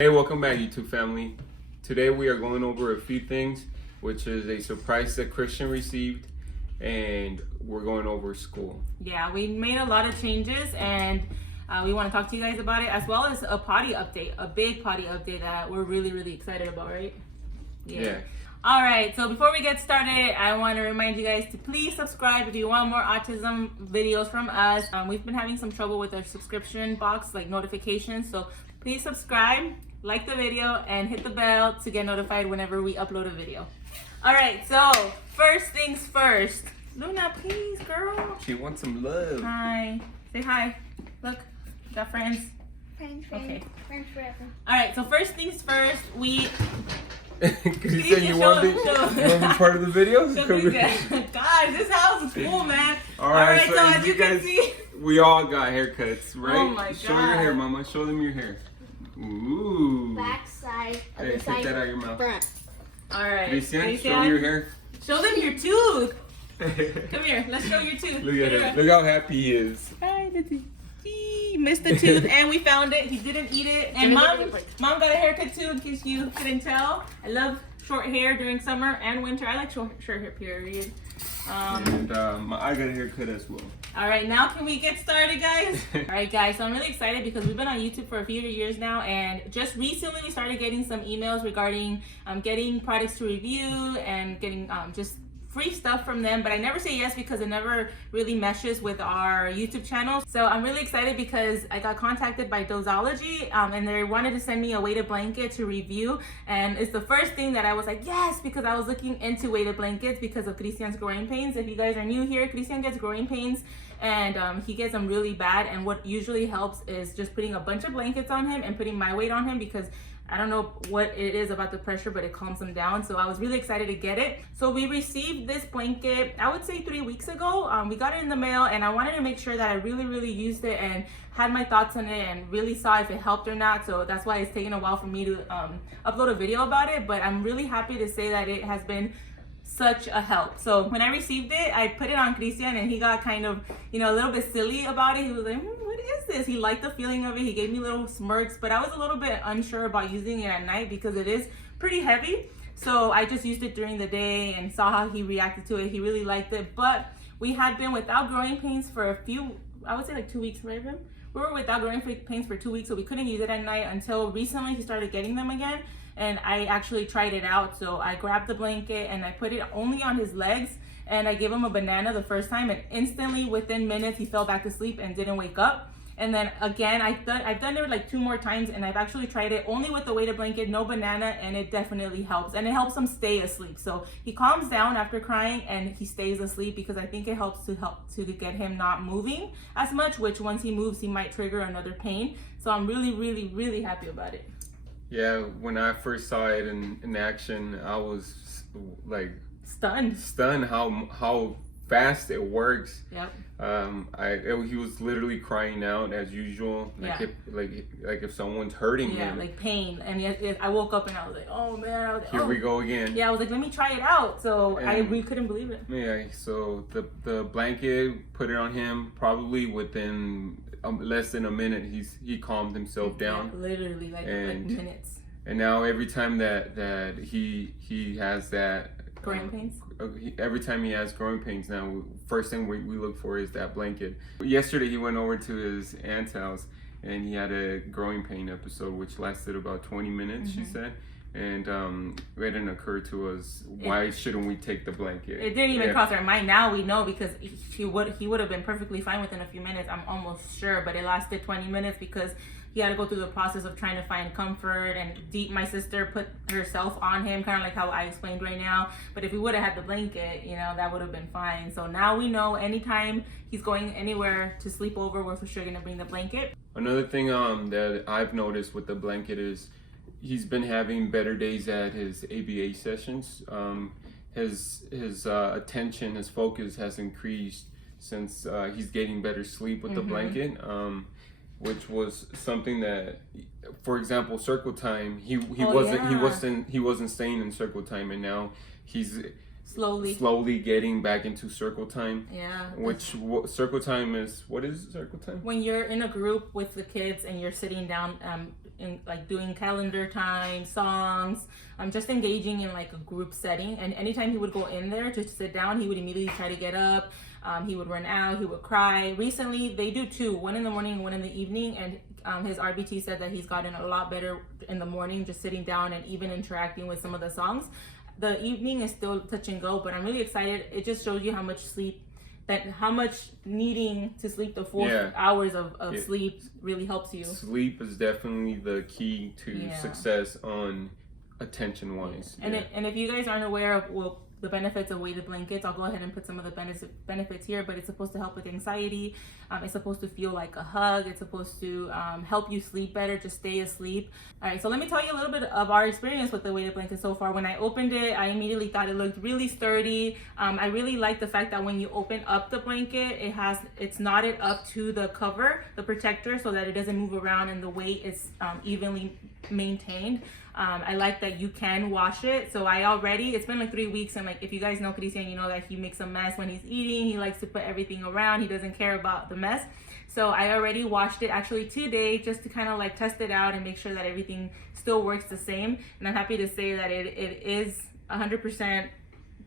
Hey, welcome back, YouTube family. Today we are going over a few things, which is a surprise that Christian received, and we're going over school. Yeah, we made a lot of changes, and we want to talk to you guys about it, as well as a potty update, a big potty update that we're really excited about, right? Yeah. All right, so before we get started, I want to remind you guys to please subscribe if you want more autism videos from us. We've been having some trouble with our subscription box, like notifications, so please subscribe, like the video, and hit the bell to get notified whenever we upload a video. All right, so first things first. Luna, please, girl. She wants some love. Hi. Say hi. Look, we got friends. Friends Okay. forever. All right, so first things first, we... Because you said you want to be part of the video? Guys, this house is cool, man. All right, so as you can see... We all got haircuts, right? Oh my Show your God. hair, mama. Show them your hair. Ooh. Back side of Hey, the take side that out of your mouth. front. All right. Christian, show me your hair. Show them your tooth. Come here, let's show your tooth. Look at him. Look how happy he is. Hi, he missed the tooth and we found it. He didn't eat it. And mom got a haircut too, in case you couldn't tell. I love short hair during summer and winter. I like short hair, period. And I got a haircut as well. All right, now can we get started, guys? All right, guys, so I'm really excited because we've been on YouTube for a few years now, and just recently we started getting some emails regarding getting products to review and getting just free stuff from them, but I never say yes because it never really meshes with our YouTube channel. So I'm really excited because I got contacted by Dozeology and they wanted to send me a weighted blanket to review, and it's the first thing that I was like yes, because I was looking into weighted blankets because of Christian's growing pains. If you guys are new here, Christian gets growing pains and he gets them really bad, and what usually helps is just putting a bunch of blankets on him and putting my weight on him, because I don't know what it is about the pressure, but it calms them down. So I was really excited to get it. So we received this blanket, I would say 3 weeks ago. We got it in the mail, and I wanted to make sure that I really used it and had my thoughts on it and really saw if it helped or not. So that's why it's taken a while for me to upload a video about it. But I'm really happy to say that it has been such a help. So when I received it, I put it on Christian, and he got kind of, a little bit silly about it. He was like, what is this? He liked the feeling of it. He gave me little smirks, but I was a little bit unsure about using it at night because it is pretty heavy. So I just used it during the day and saw how he reacted to it. He really liked it, but we had been without growing pains for a few, I would say like 2 weeks, right? We were without growing pains for 2 weeks, so we couldn't use it at night until recently he started getting them again. And I actually tried it out. So I grabbed the blanket and I put it only on his legs, and I gave him a banana the first time, and instantly within minutes he fell back to sleep and didn't wake up. And then again, I've done it like 2 more times, and I've actually tried it only with the weighted blanket, no banana, and it definitely helps. And it helps him stay asleep. So he calms down after crying and he stays asleep, because I think it helps to get him not moving as much, which once he moves, he might trigger another pain. So I'm really happy about it. Yeah, when I first saw it in action, I was like stunned how fast it works. Yep. He was literally crying out as usual, like if someone's hurting him. Yeah, like pain. And I woke up and I was like, oh man. I was like, Here we go again. Yeah, I was like, let me try it out. So we couldn't believe it. Yeah, so the blanket, put it on him, probably within less than a minute, he calmed himself down. Literally like minutes. And now every time that he has that growing pains, every time he has growing pains now, first thing we look for is that blanket. Yesterday he went over to his aunt's house and he had a growing pain episode which lasted about 20 minutes, she said. And it didn't occur to us, why shouldn't we take the blanket? It didn't even cross our mind. Now we know, because he would have been perfectly fine within a few minutes, I'm almost sure. But it lasted 20 minutes because he had to go through the process of trying to find comfort, and my sister put herself on him, kind of like how I explained right now. But if we would have had the blanket, that would have been fine. So now we know anytime he's going anywhere to sleep over, we're for sure going to bring the blanket. Another thing that I've noticed with the blanket is he's been having better days at his ABA sessions. His attention, his focus has increased since he's getting better sleep with the blanket, which was something that, for example, circle time, he wasn't staying in circle time, and now he's slowly getting back into circle time. Yeah. Which circle time is? What is circle time? When you're in a group with the kids and you're sitting down in like doing calendar time, songs, just engaging in like a group setting. And anytime he would go in there to sit down, he would immediately try to get up. He would run out, he would cry. Recently, they do two, one in the morning and one in the evening. And his RBT said that he's gotten a lot better in the morning, just sitting down and even interacting with some of the songs. The evening is still touch and go, but I'm really excited. It just shows you how much how much needing to sleep the 4 hours of sleep really helps you. Sleep is definitely the key to success on attention wise. And if you guys aren't aware of the benefits of weighted blankets, I'll go ahead and put some of the benefits here, but it's supposed to help with anxiety. It's supposed to feel like a hug. It's supposed to help you sleep better, just stay asleep. All right, so let me tell you a little bit of our experience with the weighted blanket so far. When I opened it, I immediately thought it looked really sturdy. I really like the fact that when you open up the blanket, it's knotted up to the cover, the protector, so that it doesn't move around and the weight is evenly maintained. I like that you can wash it. So it's been like 3 weeks, and like if you guys know Christian, you know that he makes a mess when he's eating. He likes to put everything around. He doesn't care about the mess. So I already washed it actually today, just to kind of like test it out and make sure that everything still works the same. And I'm happy to say that it is 100%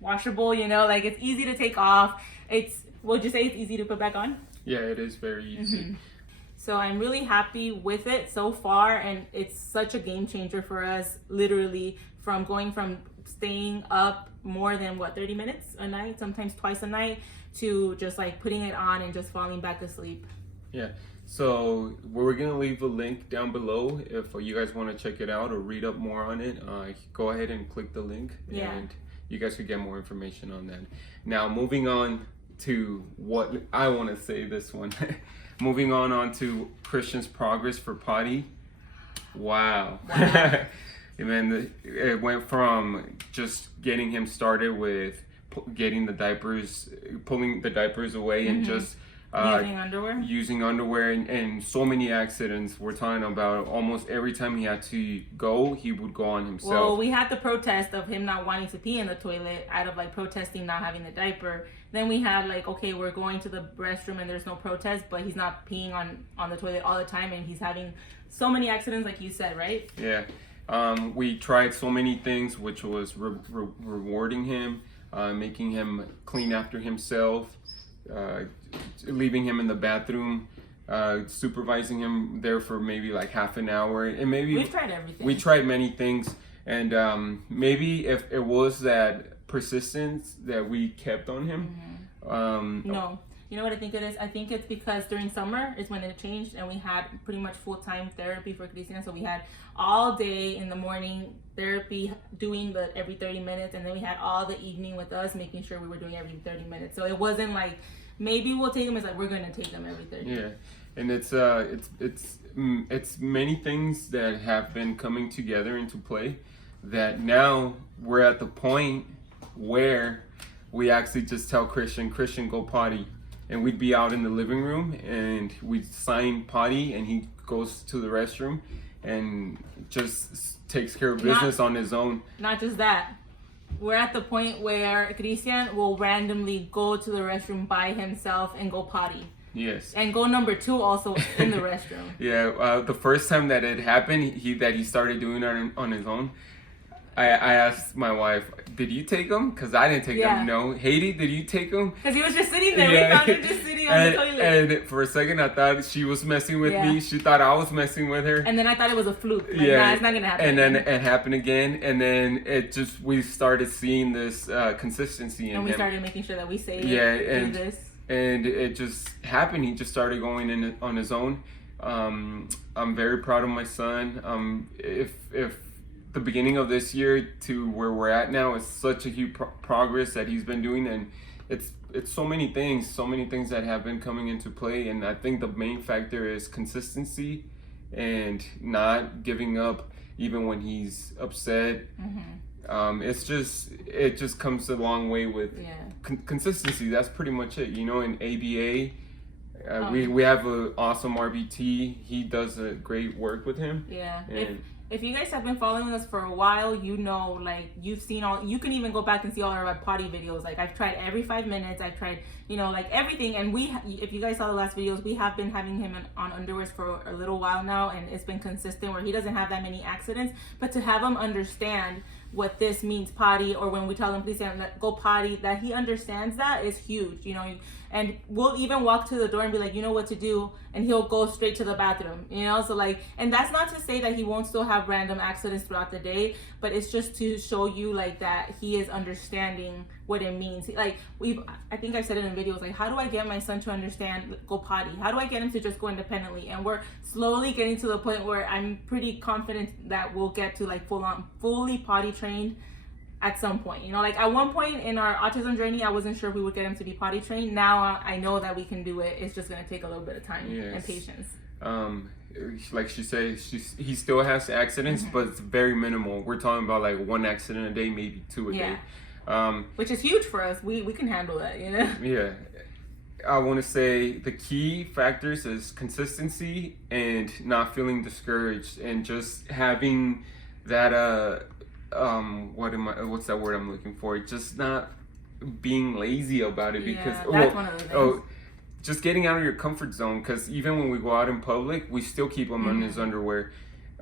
washable, you know, like it's easy to take off. Would you say it's easy to put back on? Yeah, it is very easy. Mm-hmm. So I'm really happy with it so far, and it's such a game changer for us, literally from going from staying up more than 30 minutes a night, sometimes twice a night, to just like putting it on and just falling back asleep. Yeah, so we're gonna leave a link down below if you guys want to check it out or read up more on it. Go ahead and click the link, and you guys could get more information on that. Now moving on to what I want to say this one. Moving on to Christian's progress for Potty. Wow. Man, it went from just getting him started with getting the diapers, pulling the diapers away, and just using underwear and so many accidents. We're talking about almost every time he had to go, he would go on himself. Well, we had the protest of him not wanting to pee in the toilet out of like protesting not having the diaper. Then we had like, okay, we're going to the restroom and there's no protest, but he's not peeing on the toilet all the time, and he's having so many accidents like you said, right? Yeah. We tried so many things, which was rewarding him, making him clean after himself, leaving him in the bathroom, supervising him there for maybe like half an hour, and maybe we've tried everything. We tried many things, and maybe if it was that persistence that we kept on him. No, you know what I think it is? I think it's because during summer is when it changed, and we had pretty much full-time therapy for Christian. So we had all day in the morning therapy doing the every 30 minutes, and then we had all the evening with us making sure we were doing every 30 minutes. So it wasn't like maybe we'll take him. It's like we're gonna take him every 30 minutes. Yeah, and it's many things that have been coming together into play that now we're at the point where we actually just tell Christian, go potty. And we'd be out in the living room and we'd sign potty, and he goes to the restroom and just takes care of business on his own. Not just that. We're at the point where Christian will randomly go to the restroom by himself and go potty. Yes. And go number 2 also in the restroom. Yeah, the first time that it happened, he started doing it on his own. I asked my wife, did you take him? Because I didn't take him. No. Haiti, did you take him? Because he was just sitting there. We found him just sitting on the toilet. And for a second, I thought she was messing with me. She thought I was messing with her. And then I thought it was a fluke. Like, nah, it's not going to happen. And then it happened again. And then we started seeing this consistency in him. And we started making sure that we say do this. And it just happened. He just started going in on his own. I'm very proud of my son. If the beginning of this year to where we're at now is such a huge progress that he's been doing, and it's so many things that have been coming into play. And I think the main factor is consistency and not giving up even when he's upset. It just comes a long way with consistency. That's pretty much it, you know. In ABA, we have an awesome RBT. He does a great work with him. Yeah. if you guys have been following us for a while, you know, like you've seen you can even go back and see all our potty videos. Like I've tried every 5 minutes. I've tried, you know, like everything. And if you guys saw the last videos, we have been having him on underwears for a little while now, and it's been consistent where he doesn't have that many accidents. But to have him understand what this means potty, or when we tell him please go potty, that he understands that is huge, you know. And we'll even walk to the door and be like, you know what to do, and he'll go straight to the bathroom, you know. So like, and that's not to say that he won't still have random accidents throughout the day, but it's just to show you like that he is understanding what it means. Like I think I've said it in videos, like how do I get my son to understand go potty? How do I get him to just go independently? And we're slowly getting to the point where I'm pretty confident that we'll get to like fully potty trained at some point, you know. Like at one point in our autism journey, I wasn't sure if we would get him to be potty trained. Now I know that we can do it. It's just going to take a little bit of time and patience. Like she said, he still has accidents, but it's very minimal. We're talking about like 1 accident a day, maybe 2 a day. Which is huge for us. We can handle that, you know. Yeah. I want to say the key factors is consistency and not feeling discouraged, and just having that what's that word I'm looking for? Just not being lazy about it, because that's one of the things. Just getting out of your comfort zone, because even when we go out in public, we still keep him in his underwear.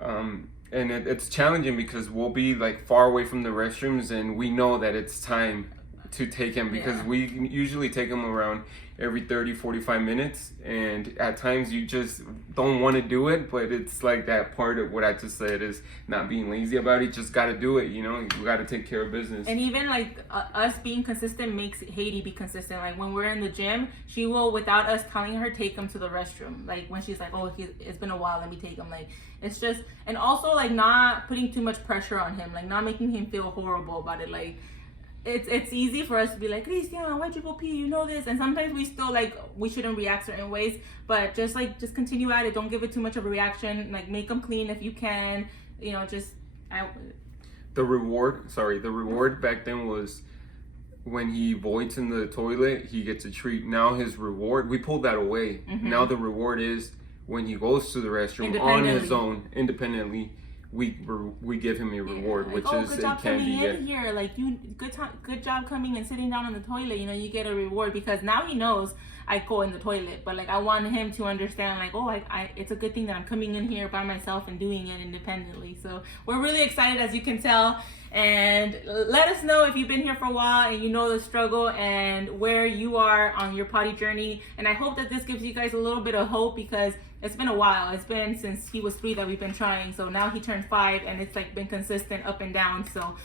And it's challenging because we'll be like far away from the restrooms, and we know that it's time to take him, because we usually take him around every 30-45 minutes, and at times you just don't want to do it, but it's like that part of what I just said is not being lazy about it. Just got to do it, you know. You got to take care of business. And even like us being consistent makes Haiti be consistent. Like when we're in the gym, she will, without us telling her, take him to the restroom. Like when she's like, oh, it's been a while, let me take him. Like it's just, and also like not putting too much pressure on him, like not making him feel horrible about it. Like it's easy for us to be like, Christian, why'd you go pee? You know this. And sometimes we still like, we shouldn't react certain ways, but just continue at it. Don't give it too much of a reaction. Like make them clean if you can, you know, The reward back then was when he voids in the toilet, he gets a treat. Now his reward, we pulled that away. Now the reward is when he goes to the restroom on his own, independently, we give him a reward, like, which oh, is good job candy. coming in here. Like good job coming and sitting down on the toilet. You know, you get a reward, because now he knows I go in the toilet. But like I want him to understand, like, oh, it's a good thing that I'm coming in here by myself and doing it independently. So we're really excited, as you can tell. And let us know if you've been here for a while and you know the struggle and where you are on your potty journey. And I hope that this gives you guys a little bit of hope, because it's been a while. It's been since he was 3 that we've been trying. So now he turned 5, and it's like been consistent up and down. So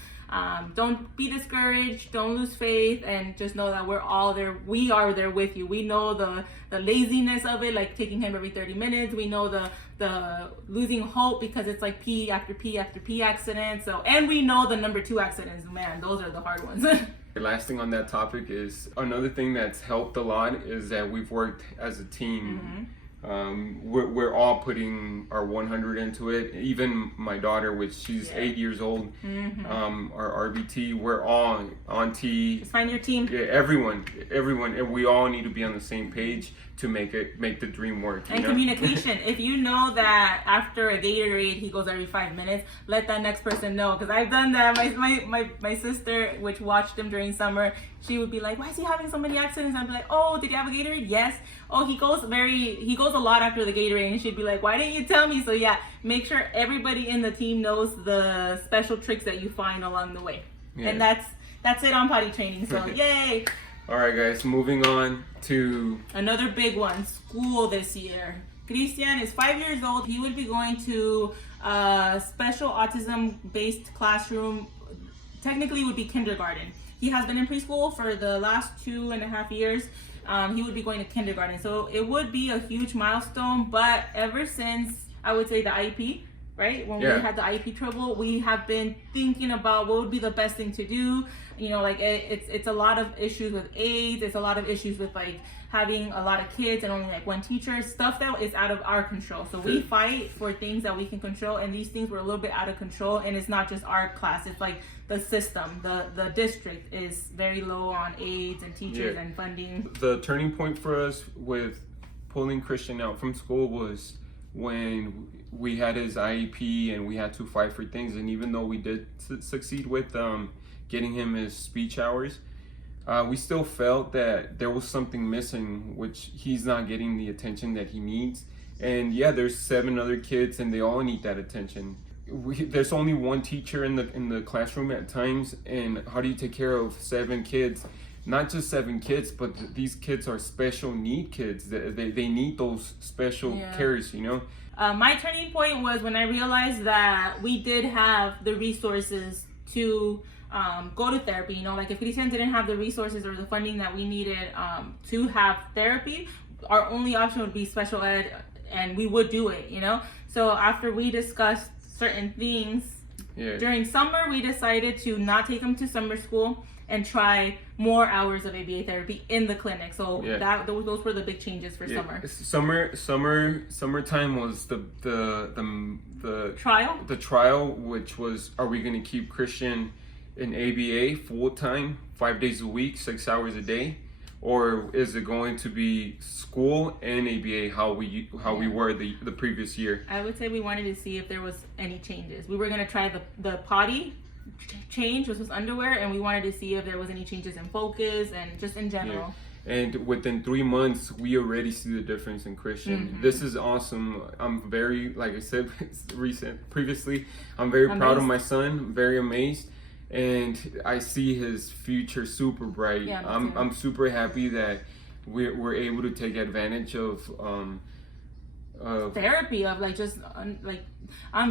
don't be discouraged. Don't lose faith, and just know that we're all there. We are there with you. We know the laziness of it, like taking him every 30 minutes. We know the losing hope, because it's like pee after pee after pee accidents. So, and we know the number 2 accidents. Man, those are the hard ones. The last thing on that topic is another thing that's helped a lot is that we've worked as a team. We're all putting our 100 into it. Even my daughter, which she's 8 years old, our RBT, we're all on T. Just find your team. Yeah, everyone, and we all need to be on the same page to make the dream work. And communication. If you know that after a Gatorade he goes every 5 minutes, let that next person know, because I've done that. My sister, which watched him during summer, she would be like, why is he having so many accidents? I'd be like, oh, did you have a Gatorade? Yes. Oh, he goes a lot after the Gatorade. And she'd be like, why didn't you tell me? So yeah, make sure everybody in the team knows the special tricks that you find along the way. And that's it on potty training. So yay. All right, guys, moving on to another big one, school this year. Christian is 5 years old. He would be going to a special autism-based classroom. Technically, it would be kindergarten. He has been in preschool for the last 2.5 years. He would be going to kindergarten. So it would be a huge milestone, but ever since, I would say, the IEP, right? When we had the IEP trouble, we have been thinking about what would be the best thing to do. You know, like it's a lot of issues with aides. It's a lot of issues with like having a lot of kids and only like one teacher, stuff that is out of our control. So we fight for things that we can control, and these things were a little bit out of control. And it's not just our class, it's like the system, the district is very low on aides and teachers and funding. The turning point for us with pulling Christian out from school was when we had his IEP and we had to fight for things. And even though we did succeed with getting him his speech hours, we still felt that there was something missing, which he's not getting the attention that he needs. And yeah, there's 7 other kids and they all need that attention. There's only one teacher in the classroom at times, and how do you take care of 7 kids? Not just 7 kids, but these kids are special need kids. They need those special cares, you know? My turning point was when I realized that we did have the resources to go to therapy. You know, like if Christian didn't have the resources or the funding that we needed to have therapy, our only option would be special ed, and we would do it, you know? So after we discussed certain things during summer, we decided to not take him to summer school and try more hours of ABA therapy in the clinic. So those were the big changes for summer. Summertime was the trial. The trial, which was, are we going to keep Christian in ABA full time, 5 days a week, 6 hours a day, or is it going to be school and ABA how we were the previous year? I would say we wanted to see if there was any changes. We were going to try the potty change, which was underwear, and we wanted to see if there was any changes in focus and just in general. And within 3 months, we already see the difference in Christian. This is awesome. I'm very, like I said previously, I'm very proud of my son, very amazed. And I see his future super bright. I'm super happy that we're able to take advantage of therapy, of like just like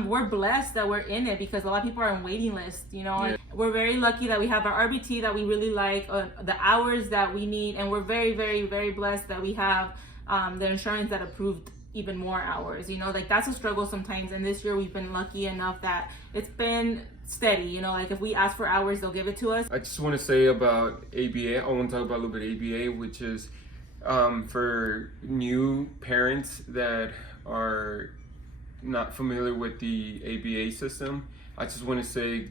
we're blessed that we're in it, because a lot of people are on waiting lists, you know. And we're very lucky that we have our RBT that we really like, the hours that we need, and we're very, very, very blessed that we have the insurance that approved even more hours, you know. Like that's a struggle sometimes, and this year we've been lucky enough that it's been steady, you know. Like if we ask for hours, they'll give it to us. I just want to say about ABA, I want to talk about a little bit of ABA, which is for new parents that are not familiar with the ABA system. I just want to say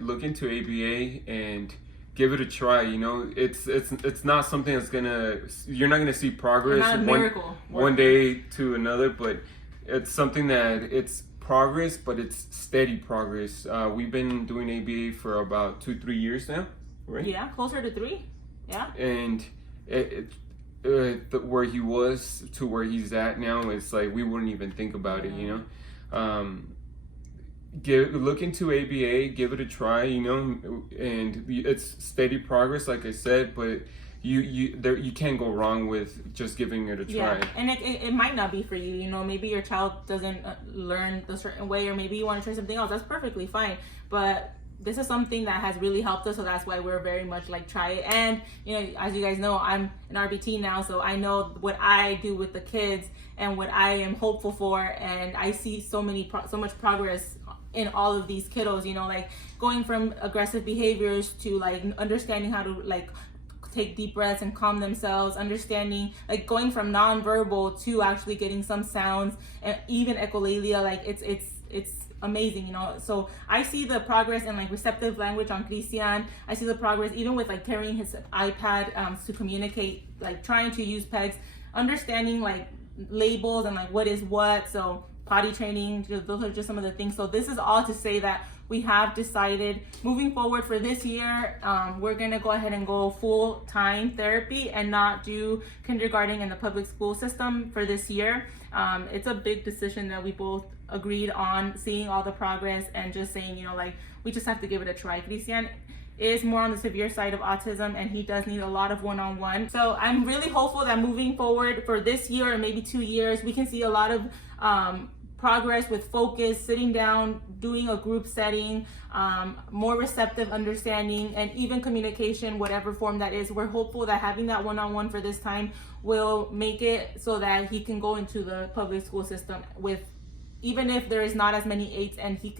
look into ABA and give it a try. You know, it's not something that's you're not gonna see progress not a miracle one day to another, but it's something that it's progress, but it's steady progress. We've been doing ABA for about 2-3 years now, right? Yeah, closer to 3. Yeah. And where he was to where he's at now, it's like we wouldn't even think about it, you know. Look into ABA, give it a try, you know, and it's steady progress, like I said, but you can't go wrong with just giving it a try. Yeah, and it might not be for you, you know. Maybe your child doesn't learn a certain way, or maybe you want to try something else. That's perfectly fine, but this is something that has really helped us, so that's why we're very much like try it. And you know, as you guys know, I'm an RBT now, so I know what I do with the kids and what I am hopeful for, and I see so much progress in all of these kiddos, you know, like going from aggressive behaviors to like understanding how to like take deep breaths and calm themselves, understanding like going from non-verbal to actually getting some sounds, and even echolalia. Like it's amazing, you know. So I see the progress in like receptive language on Christian. I see the progress even with like carrying his iPad to communicate, like trying to use pegs, understanding like labels and like what is what. So potty training, those are just some of the things. So this is all to say that we have decided moving forward for this year, we're gonna go ahead and go full-time therapy and not do kindergarten in the public school system for this year. It's a big decision that we both agreed on, seeing all the progress and just saying, you know, like we just have to give it a try. Christian is more on the severe side of autism, and he does need a lot of one-on-one. So I'm really hopeful that moving forward for this year or maybe 2 years, we can see a lot of progress with focus, sitting down, doing a group setting, more receptive understanding, and even communication, whatever form that is. We're hopeful that having that one-on-one for this time will make it so that he can go into the public school system with, even if there is not as many 8s, and we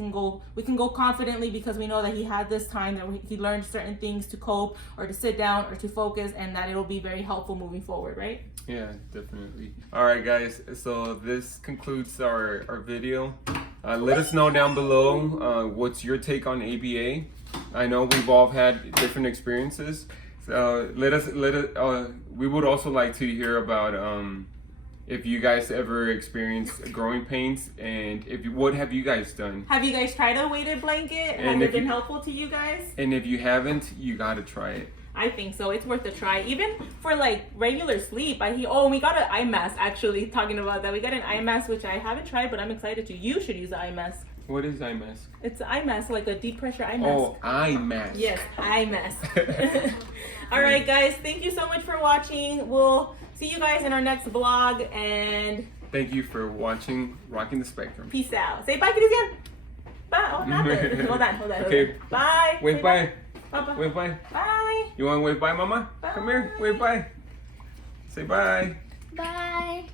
can go confidently, because we know that he had this time that he learned certain things to cope or to sit down or to focus, and that it'll be very helpful moving forward, right? Yeah, definitely. All right, guys. So this concludes our video. Let us know down below what's your take on ABA. I know we've all had different experiences. So let us. We would also like to hear about if you guys ever experience growing pains, and what have you guys done? Have you guys tried a weighted blanket? And Has it if been you- helpful to you guys? And if you haven't, you gotta try it. I think so. It's worth a try. Even for like regular sleep. We got an eye mask actually, talking about that. We got an eye mask, which I haven't tried, but I'm excited to. You should use the eye mask. What is eye mask? It's an eye mask, like a deep pressure eye mask. Oh, eye mask. Yes, eye mask. All right, guys. Thank you so much for watching. We'll see you guys in our next vlog, and Thank you for watching Rocking the Spectrum. peace out. Say bye, Cristian. Bye. Oh, nothing. Hold on. Okay. Bye. Wave Say bye. Bye. Wave bye. Bye. You want to wave bye, Mama? Come here. Wave bye. Say bye. Bye.